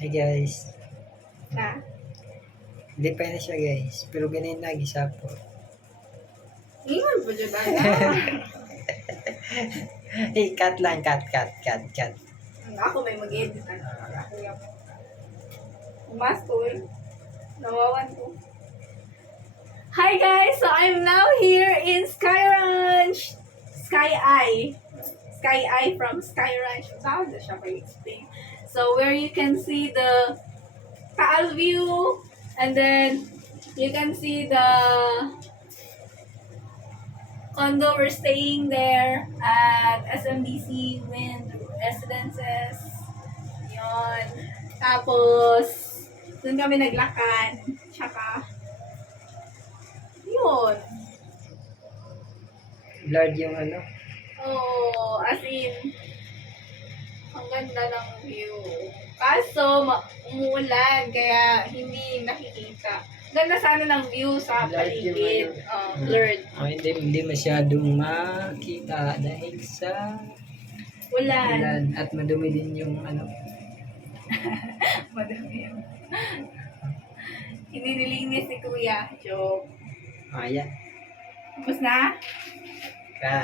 Hey guys, Na? hindi pa na siya guys, pero ganun lagi sa po. Ingon po dyan na. Hey, cut lang, cut. Ako may mag-edit. Mas ko eh. Nawawan ko. Hi guys! So I'm now here in Sky Ranch. Sky Eye. Sky Eye from Sky Ranch. Saan na siya pa-explain? So where you can see the Taal view, and then you can see the condo we're staying there at SMDC Wind Residences. Yon. Tapos, dun kami naglakad. Tsaka, yun. Blurred yung ano. Oh, as in, ang ganda ng view. Kaso, umuulan, kaya hindi nakikita. Ganda sana ng view sa Blurred yung paligid. ano. Blurred. Hindi masyadong makita dahil sa Ulan. ulan at madumi din yung ano. Madami yun. Hindi nilinis si Kuya. Joke. Ayan. Tapos na? Ka.